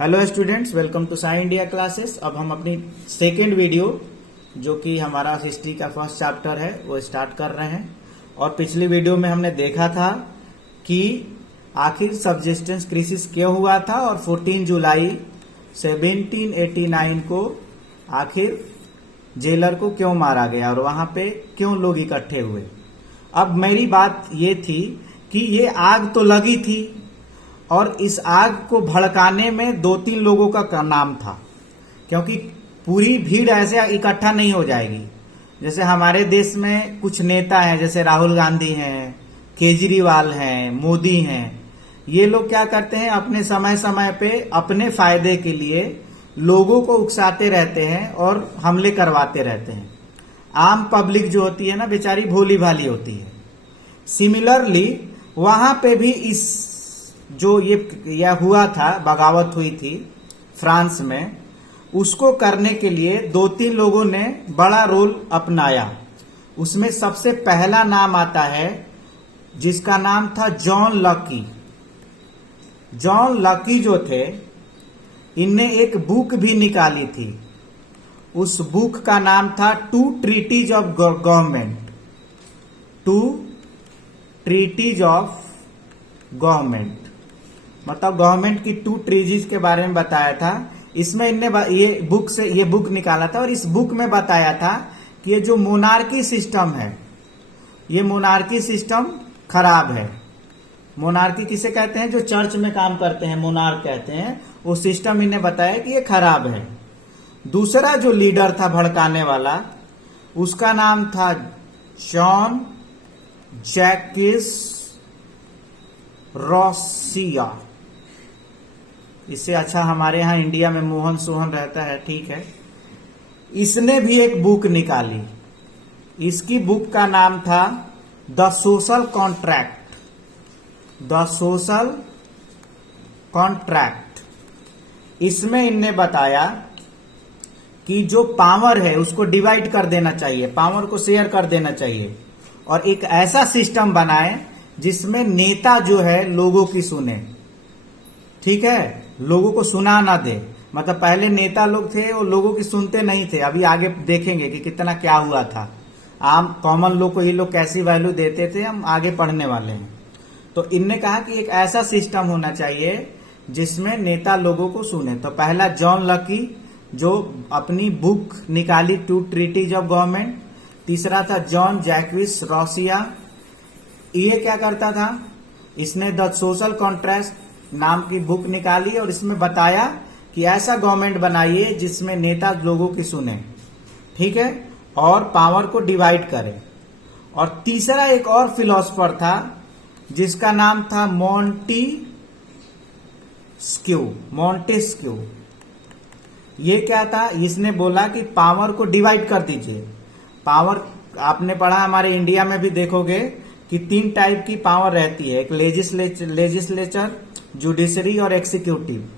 Hello students, welcome to Sai India Classes. अब हम अपनी सेकेंड वीडियो जो कि हमारा हिस्ट्री का फर्स्ट चैप्टर है वो स्टार्ट कर रहे हैं। और पिछली वीडियो में हमने देखा था कि आखिर सबसिस्टेंस क्राइसिस क्यों हुआ था और 14 जुलाई 1789 को आखिर जेलर को क्यों मारा गया और वहां पे क्यों लोग इकट्ठे हुए। अब मेरी बात ये थी कि ये आग तो लगी थी और इस आग को भड़काने में 2-3 लोगों का नाम था, क्योंकि पूरी भीड़ ऐसे इकट्ठा नहीं हो जाएगी। जैसे हमारे देश में कुछ नेता हैं, जैसे राहुल गांधी हैं, केजरीवाल हैं, मोदी हैं। ये लोग क्या करते हैं, अपने समय समय पे अपने फायदे के लिए लोगों को उकसाते रहते हैं और हमले करवाते रहते हैं। आम पब्लिक जो होती है ना, बेचारी भोली भाली होती है। सिमिलरली वहां पे भी इस जो यह हुआ था, बगावत हुई थी फ्रांस में, उसको करने के लिए 2-3 लोगों ने बड़ा रोल अपनाया। उसमें सबसे पहला नाम आता है जिसका नाम था जॉन लकी। जॉन लकी जो थे, इनने एक बुक भी निकाली थी। उस बुक का नाम था two treatises of government. Two treatises of government मतलब गवर्नमेंट की 2 ट्रीटीज के बारे में बताया था। इसमें इनने ये बुक निकाला था और इस बुक में बताया था कि ये जो मोनार्की सिस्टम है, ये मोनार्की सिस्टम खराब है। मोनार्की किसे कहते हैं? जो चर्च में काम करते हैं, मोनार्क कहते हैं। वो सिस्टम इन्हें बताया कि ये खराब है। दूसरा जो लीडर था भड़काने वाला, उसका नाम था जॉन जैक्विस रोसिया। इससे अच्छा हमारे यहां इंडिया में मोहन सोहन रहता है, ठीक है। इसने भी एक बुक निकाली। इसकी बुक का नाम था the social contract. The social contract. इसमें इनने बताया कि जो पावर है उसको डिवाइड कर देना चाहिए, पावर को शेयर कर देना चाहिए, और एक ऐसा सिस्टम बनाए जिसमें नेता जो है लोगों की सुने, ठीक है, लोगों को सुना ना दे। मतलब पहले नेता लोग थे वो लोगों की सुनते नहीं थे। अभी आगे देखेंगे कि कितना क्या हुआ था। आम कॉमन लोग को ये लोग कैसी वैल्यू देते थे, हम आगे पढ़ने वाले हैं। तो इनने कहा कि एक ऐसा सिस्टम होना चाहिए जिसमें नेता लोगों को सुने। तो पहला जॉन लकी जो अपनी बुक निकाली टू ट्रीटीज ऑफ गवर्नमेंट। तीसरा था जॉन जैक्विस रोसिया। ये क्या करता था, इसने द सोशल कॉन्ट्रैक्ट नाम की बुक निकाली और इसमें बताया कि ऐसा गवर्नमेंट बनाइए जिसमें नेता लोगों की सुने, ठीक है, और पावर को डिवाइड करे। और तीसरा एक और फिलोसफर था जिसका नाम था मॉन्टेस्क्यू। ये क्या था, इसने बोला कि पावर को डिवाइड कर दीजिए। पावर आपने पढ़ा, हमारे इंडिया में भी देखोगे कि 3 टाइप की पावर रहती है, एक लेजिस्लेचर, जुडिशरी और एक्सिक्यूटिव।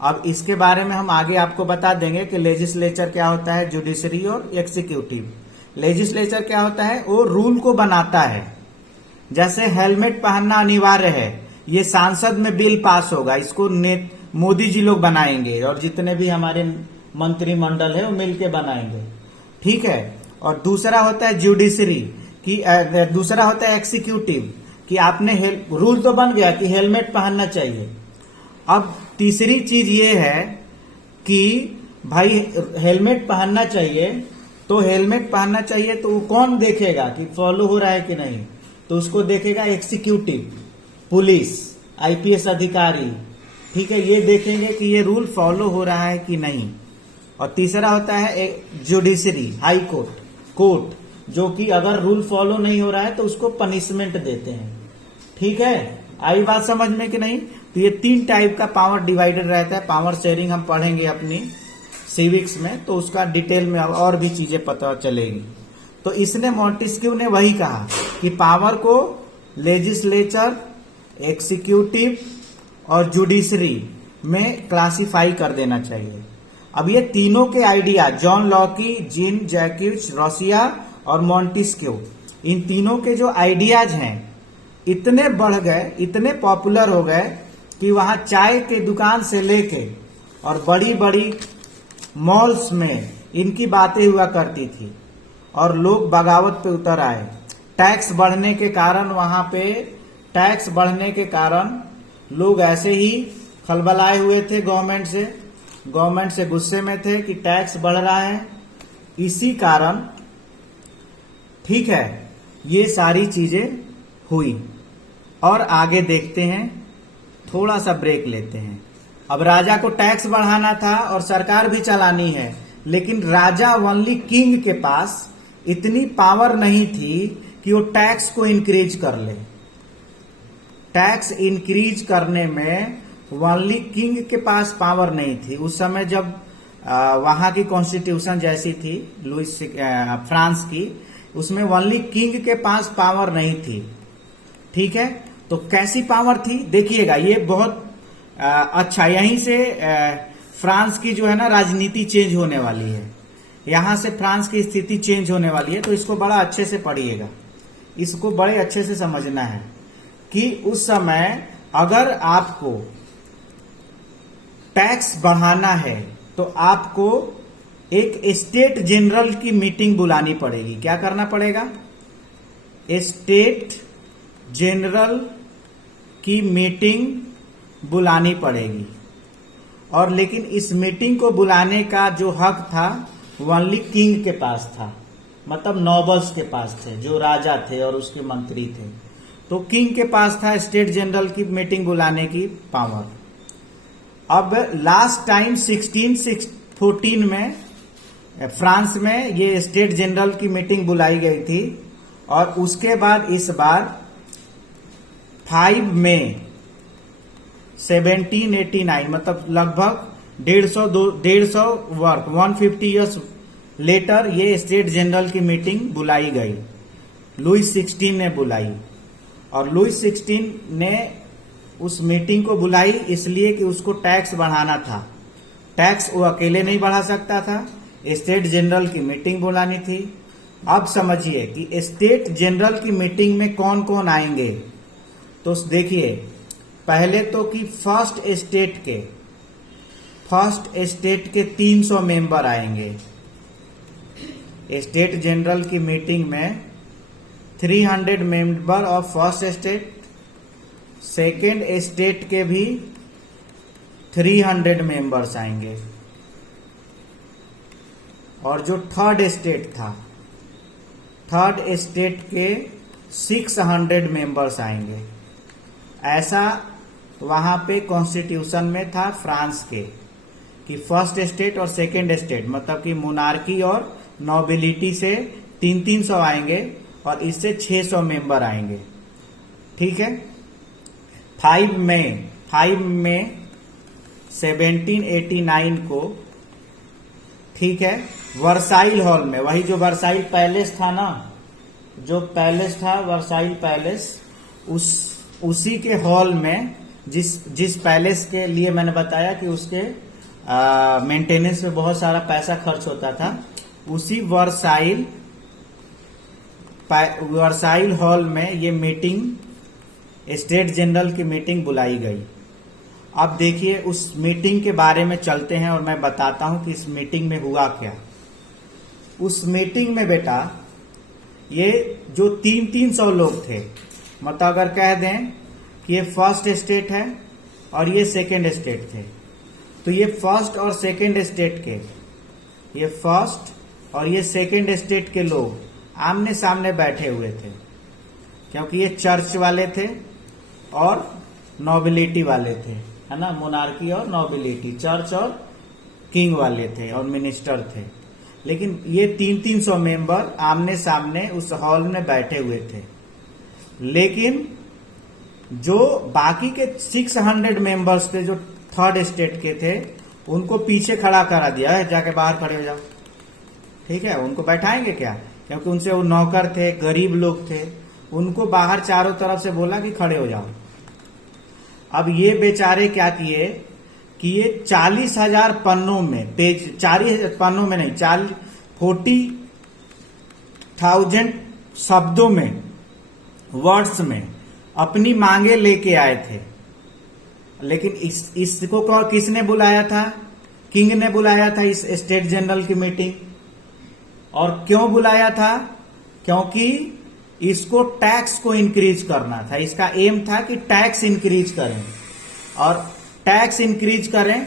अब इसके बारे में हम आगे आपको बता देंगे कि लेजिस्लेचर क्या होता है, जुडिशरी और एक्सिक्यूटिव। लेजिस्लेचर क्या होता है, वो रूल को बनाता है। जैसे हेलमेट पहनना अनिवार्य है, ये सांसद में बिल पास होगा, इसको मोदी जी लोग बनाएंगे और जितने भी हमारे मंत्रिमंडल है वो मिलके बनाएंगे, ठीक है। और दूसरा होता है जुडिशरी कि दूसरा होता है एक्सिक्यूटिव कि आपने रूल तो बन गया कि हेलमेट पहनना चाहिए। अब तीसरी चीज ये है कि भाई हेलमेट पहनना चाहिए, तो हेलमेट पहनना चाहिए तो वो कौन देखेगा कि फॉलो हो रहा है कि नहीं? तो उसको देखेगा एक्सिक्यूटिव, पुलिस, आईपीएस अधिकारी, ठीक है, ये देखेंगे कि ये रूल फॉलो हो रहा है कि नहीं। और तीसरा होता है जुडिशरी, हाई कोर्ट, जो कि अगर रूल फॉलो नहीं हो रहा है तो उसको पनिशमेंट देते हैं, ठीक है। आई बात समझ में कि नहीं? तो ये 3 टाइप का पावर डिवाइडेड रहता है। पावर शेयरिंग हम पढ़ेंगे अपनी सिविक्स में, तो उसका डिटेल में और भी चीजें पता चलेगी। तो इसने मॉन्टेस्क्यू ने वही कहा कि पावर को लेजिस्लेचर, एक्सिक्यूटिव और जुडिशरी में क्लासिफाई कर देना चाहिए। अब ये तीनों के idea, John Locke, Jean Jacques Rousseau और मॉन्टेस्क्यू, इन तीनों के जो आइडियाज हैं इतने बढ़ गए, इतने पॉपुलर हो गए कि वहां चाय के दुकान से लेके और बड़ी बड़ी मॉल्स में इनकी बातें हुआ करती थी और लोग बगावत पे उतर आए। टैक्स बढ़ने के कारण वहां पे टैक्स बढ़ने के कारण लोग ऐसे ही खलबलाए हुए थे गवर्नमेंट से गुस्से में थे कि टैक्स बढ़ रहा है। इसी कारण ठीक है ये सारी चीजें हुई। और आगे देखते हैं, थोड़ा सा ब्रेक लेते हैं। अब राजा को टैक्स बढ़ाना था और सरकार भी चलानी है, लेकिन राजा ओनली किंग के पास इतनी पावर नहीं थी कि वो टैक्स को इंक्रीज कर ले। टैक्स इंक्रीज करने में ओनली किंग के पास पावर नहीं थी। उस समय जब वहां की कॉन्स्टिट्यूशन जैसी थी लुइस फ्रांस की, उसमें ओनली किंग के पास पावर नहीं थी। ठीक है, तो कैसी पावर थी देखिएगा, ये बहुत अच्छा, यहीं से फ्रांस की जो है ना राजनीति चेंज होने वाली है। यहां से फ्रांस की स्थिति चेंज होने वाली है, तो इसको बड़ा अच्छे से पढ़िएगा, इसको बड़े अच्छे से समझना है कि उस समय अगर आपको टैक्स बढ़ाना है तो आपको एक स्टेट जनरल की मीटिंग बुलानी पड़ेगी। क्या करना पड़ेगा? स्टेट जनरल की मीटिंग बुलानी पड़ेगी। और लेकिन इस मीटिंग को बुलाने का जो हक था ओनली किंग के पास था, मतलब नॉबल्स के पास थे, जो राजा थे और उसके मंत्री थे। तो किंग के पास था स्टेट जनरल की मीटिंग बुलाने की पावर। अब लास्ट टाइम 1614 में फ्रांस में ये स्टेट जनरल की मीटिंग बुलाई गई थी, और उसके बाद इस बार 5 मई 1789, मतलब लगभग 150 ईयर्स लेटर ये स्टेट जनरल की मीटिंग बुलाई गई। लुइस 16 ने बुलाई, और लुइस 16 ने उस मीटिंग को बुलाई इसलिए कि उसको टैक्स बढ़ाना था। टैक्स वो अकेले नहीं बढ़ा सकता था, स्टेट जनरल की मीटिंग बुलानी थी। अब समझिए कि स्टेट जनरल की मीटिंग में कौन कौन आएंगे। तो देखिए, पहले तो कि फर्स्ट स्टेट के 300 मेंबर आएंगे। स्टेट जनरल की मीटिंग में 300 member of first state, second state के भी 300 मेंबर्स आएंगे, और जो थर्ड स्टेट था, थर्ड स्टेट के 600 मेंबर्स आएंगे। ऐसा वहां पे कॉन्स्टिट्यूशन में था फ्रांस के कि फर्स्ट स्टेट और सेकेंड स्टेट, मतलब कि मोनार्की और नोबिलिटी से 300 आएंगे, और इससे 600 मेंबर आएंगे। ठीक है, 5 मई 1789 को, ठीक है, वर्साइल हॉल में, वही जो वर्साइल पैलेस था ना, जो पैलेस था वर्साइल पैलेस, उसी के हॉल में, जिस पैलेस के लिए मैंने बताया कि उसके मेंटेनेंस में बहुत सारा पैसा खर्च होता था, उसी वर्साइल हॉल में ये मीटिंग, स्टेट जनरल की मीटिंग बुलाई गई। अब देखिए उस मीटिंग के बारे में चलते हैं और मैं बताता हूं कि इस मीटिंग में हुआ क्या। उस मीटिंग में बेटा ये जो 300 लोग थे, मतलब अगर कह दें कि ये फर्स्ट स्टेट है और ये सेकेंड स्टेट थे, तो ये फर्स्ट और सेकेंड स्टेट के, ये फर्स्ट और ये सेकेंड स्टेट के लोग आमने सामने बैठे हुए थे, क्योंकि ये चर्च वाले थे और नोबिलिटी वाले थे, है ना, मोनार्की और नोबिलिटी, चर्च और किंग वाले थे और मिनिस्टर थे। लेकिन ये 300 मेंबर आमने सामने उस हॉल में बैठे हुए थे। लेकिन जो बाकी के 600 मेंबर्स थे, जो थर्ड स्टेट के थे, उनको पीछे खड़ा करा दिया है, जाके बाहर खड़े हो जाओ। ठीक है, उनको बैठाएंगे क्या, क्योंकि उनसे वो नौकर थे, गरीब लोग थे, उनको बाहर चारों तरफ से बोला कि खड़े हो जाओ। अब ये बेचारे क्या किए कि ये 40,000 पन्नों में, पेज 40,000 पन्नों में नहीं, 40,000 शब्दों में, वर्ड्स में अपनी मांगे लेके आए थे। लेकिन इसको किसने बुलाया था? किंग ने बुलाया था इस स्टेट जनरल की मीटिंग। और क्यों बुलाया था? क्योंकि इसको टैक्स को इंक्रीज करना था। इसका एम था कि टैक्स इंक्रीज करें, और टैक्स इंक्रीज करें,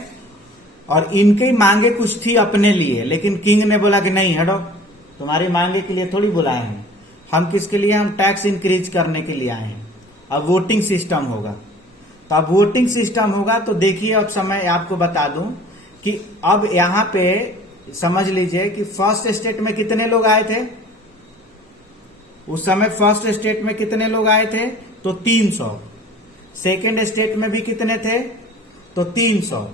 और इनकी मांगे कुछ थी अपने लिए, लेकिन किंग ने बोला कि नहीं हटो, तुम्हारी मांगे के लिए थोड़ी बुलाए हैं हम। किसके लिए? हम टैक्स इंक्रीज करने के लिए आए हैं। अब वोटिंग सिस्टम होगा, तो अब वोटिंग सिस्टम होगा तो देखिए, अब समय आपको बता दूं कि अब यहां पे समझ लीजिए कि फर्स्ट स्टेट में कितने लोग आए थे उस समय। फर्स्ट स्टेट में कितने लोग आए थे? तो 300। सेकेंड स्टेट में भी कितने थे? तो 300।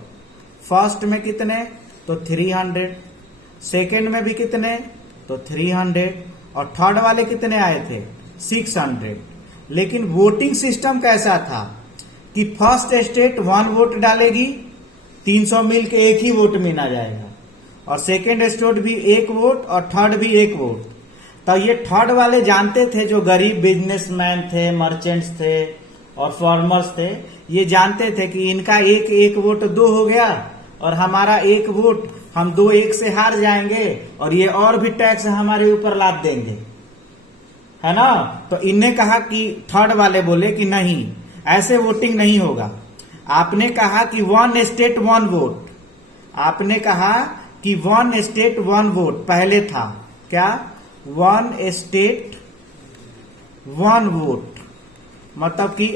फर्स्ट में कितने? तो 300। सेकेंड में भी कितने? तो 300। और थर्ड वाले कितने आए थे? 600। लेकिन वोटिंग सिस्टम कैसा था कि फर्स्ट स्टेट 1 वोट डालेगी, 300 मिल के एक ही वोट मिला जाएगा, और सेकेंड स्टेट भी 1 वोट और थर्ड भी 1 वोट। तो ये थर्ड वाले जानते थे, जो गरीब बिजनेसमैन थे, मर्चेंट्स थे और फार्मर्स थे, ये जानते थे कि इनका एक वोट 2 हो गया और हमारा 1 वोट, हम 2-1 से हार जाएंगे और ये और भी टैक्स हमारे ऊपर लाद देंगे, है ना। तो इनने कहा कि थर्ड वाले बोले कि नहीं, ऐसे वोटिंग नहीं होगा। आपने कहा कि 1 स्टेट 1 वोट, आपने कहा कि 1 स्टेट 1 वोट पहले था। क्या? 1 स्टेट 1 वोट, मतलब कि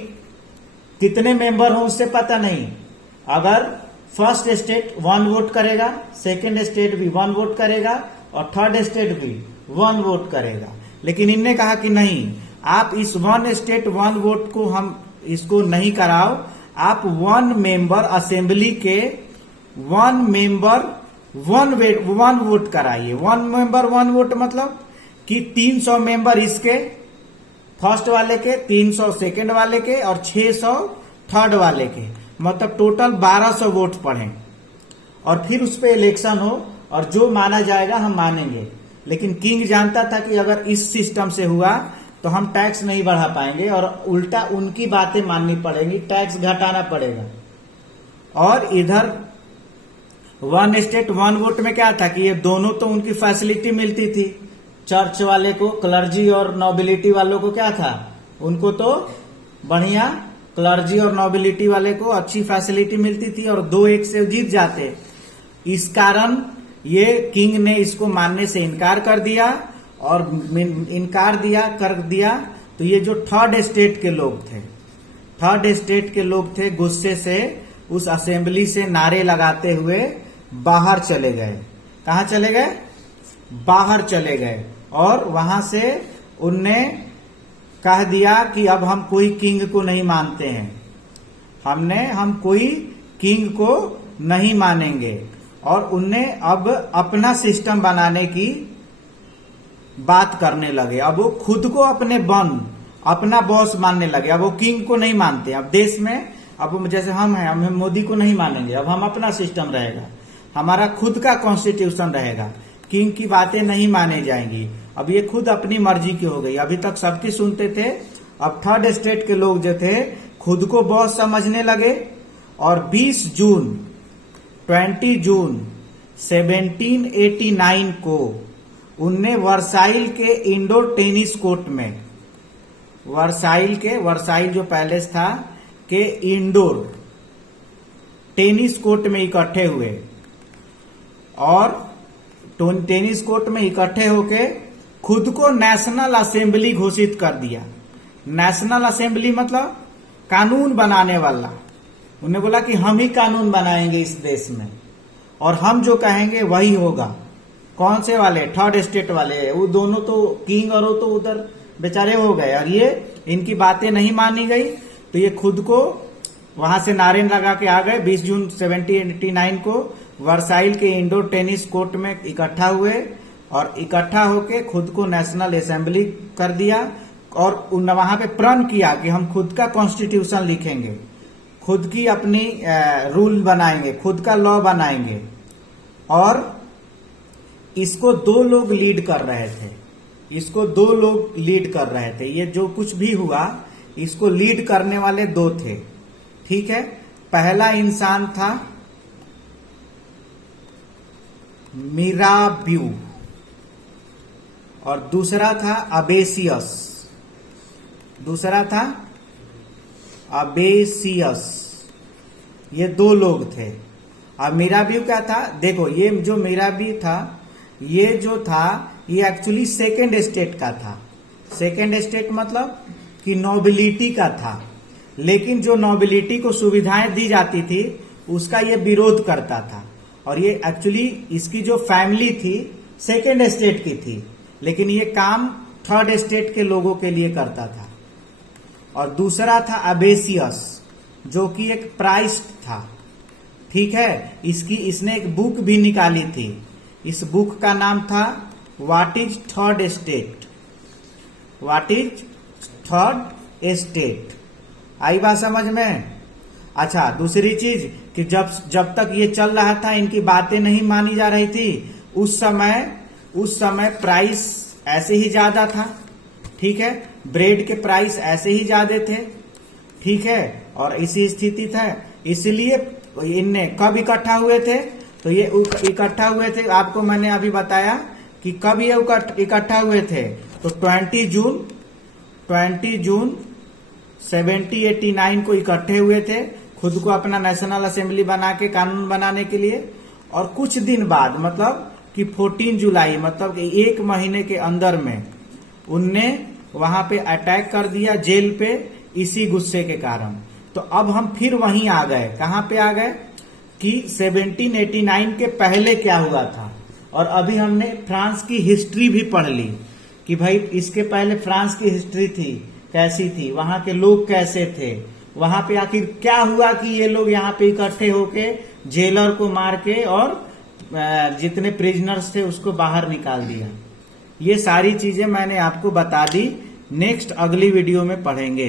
कितने मेंबर हो उससे पता नहीं। अगर फर्स्ट स्टेट 1 वोट करेगा, सेकेंड स्टेट भी 1 वोट करेगा और थर्ड स्टेट भी 1 वोट करेगा। लेकिन इनने कहा कि नहीं, आप इस 1 स्टेट 1 वोट को हम इसको नहीं कराओ, आप 1 मेंबर असेंबली के 1 मेंबर 1 वोट कराइए। 1 मेंबर 1 वोट मतलब कि 300 मेंबर इसके फर्स्ट वाले के, 300 सेकेंड वाले के और 600 थर्ड वाले के, मतलब टोटल 1200 वोट पड़े, और फिर उस पर इलेक्शन हो, और जो माना जाएगा हम मानेंगे। लेकिन किंग जानता था कि अगर इस सिस्टम से हुआ तो हम टैक्स नहीं बढ़ा पाएंगे और उल्टा उनकी बातें माननी पड़ेंगी, टैक्स घटाना पड़ेगा। और इधर 1 स्टेट 1 वोट में क्या था कि ये दोनों तो उनकी फैसिलिटी मिलती थी। चर्च वाले को, क्लर्जी और नोबिलिटी वालों को क्या था, उनको तो बढ़िया, क्लर्जी और नोबिलिटी वाले को अच्छी फैसिलिटी मिलती थी और 2-1 से जीत जाते। इस कारण ये किंग ने इसको मानने से इनकार कर दिया, और कर दिया। तो ये जो थर्ड स्टेट के लोग थे, गुस्से से उस असेंबली से नारे लगाते हुए बाहर चले गए। कहां चले गए? बाहर चले गए, और वहां से उनने कह दिया कि अब हम कोई किंग को नहीं मानते हैं, हम कोई किंग को नहीं मानेंगे। और उनने अब अपना सिस्टम बनाने की बात करने लगे। अब वो खुद को अपना बॉस मानने लगे। अब वो किंग को नहीं मानते। अब देश में, अब जैसे हम हैं, हम मोदी को नहीं मानेंगे, अब हम अपना सिस्टम रहेगा, हमारा खुद का कॉन्स्टिट्यूशन रहेगा, किंग की बातें नहीं माने जाएंगी। अब ये खुद अपनी मर्जी की हो गई। अभी तक सबकी सुनते थे, अब थर्ड स्टेट के लोग जो थे खुद को बॉस समझने लगे। और 20 जून 1789 को उनने वर्साइल के इंडोर टेनिस कोर्ट में, वर्साइल जो पैलेस था के इंडोर टेनिस कोर्ट में इकट्ठे हुए, और टेनिस कोर्ट में इकट्ठे होके खुद को नेशनल असेंबली घोषित कर दिया। नेशनल असेंबली मतलब कानून बनाने वाला। उन्हें बोला कि हम ही कानून बनाएंगे इस देश में, और हम जो कहेंगे वही होगा। कौन से वाले? थर्ड स्टेट वाले। वो दोनों तो किंग और वो तो उधर बेचारे हो गए, और ये इनकी बातें नहीं मानी गई, तो ये खुद को वहां से नारे लगा के आ गए। 20 जून 1789 को वर्साइल के इंडोर टेनिस कोर्ट में इकट्ठा हुए, और इकट्ठा होके खुद को नेशनल असेंबली कर दिया, और वहां पे प्रण किया कि हम खुद का कॉन्स्टिट्यूशन लिखेंगे, खुद की अपनी रूल बनाएंगे, खुद का लॉ बनाएंगे। और इसको 2 लोग लीड कर रहे थे। ये जो कुछ भी हुआ, इसको लीड करने वाले 2 थे। ठीक है, पहला इंसान था मिराब्यू और दूसरा था अबेसियस। दूसरा था अबेसियस। ये 2 लोग थे। अब मिराब्यू क्या था, देखो ये जो मिराब्यू था, ये जो था ये एक्चुअली सेकेंड स्टेट का था। सेकेंड स्टेट मतलब कि नोबिलिटी का था, लेकिन जो नोबिलिटी को सुविधाएं दी जाती थी उसका ये विरोध करता था। और ये एक्चुअली इसकी जो फैमिली थी सेकेंड स्टेट की थी, लेकिन ये काम थर्ड स्टेट के लोगों के लिए करता था। और दूसरा था अबेसियस, जो कि एक प्राइस्ट था। ठीक है, इसने एक बुक भी निकाली थी। इस बुक का नाम था what is third state. What is third state. आई बात समझ में। अच्छा, दूसरी चीज कि जब तक ये चल रहा था इनकी बातें नहीं मानी जा रही थी, उस समय प्राइस ऐसे ही ज्यादा था। ठीक है, ब्रेड के प्राइस ऐसे ही ज्यादा थे। ठीक है, और इसी स्थिति था। इसलिए इनने कब इकट्ठा हुए थे, तो ये इकट्ठा हुए थे, आपको मैंने अभी बताया कि कब ये इकट्ठा हुए थे। तो 20 जून 1789 को इकट्ठे हुए थे, खुद को अपना नेशनल असेंबली बना के कानून बनाने के लिए। और कुछ दिन बाद मतलब कि 14 जुलाई मतलब कि 1 महीने के अंदर में उनने वहां पे अटैक कर दिया जेल पे, इसी गुस्से के कारण। तो अब हम फिर वहीं आ गए। कहां पे आ गए कि 1789 के पहले क्या हुआ था। और अभी हमने फ्रांस की हिस्ट्री भी पढ़ ली कि भाई इसके पहले फ्रांस की हिस्ट्री थी, कैसी थी, वहां के लोग कैसे थे, वहां पे आखिर क्या हुआ कि ये लोग यहाँ पे इकट्ठे होके जेलर को मार के और जितने प्रिजनर्स थे उसको बाहर निकाल दिया। ये सारी चीजें मैंने आपको बता दी। नेक्स्ट अगली वीडियो में पढ़ेंगे।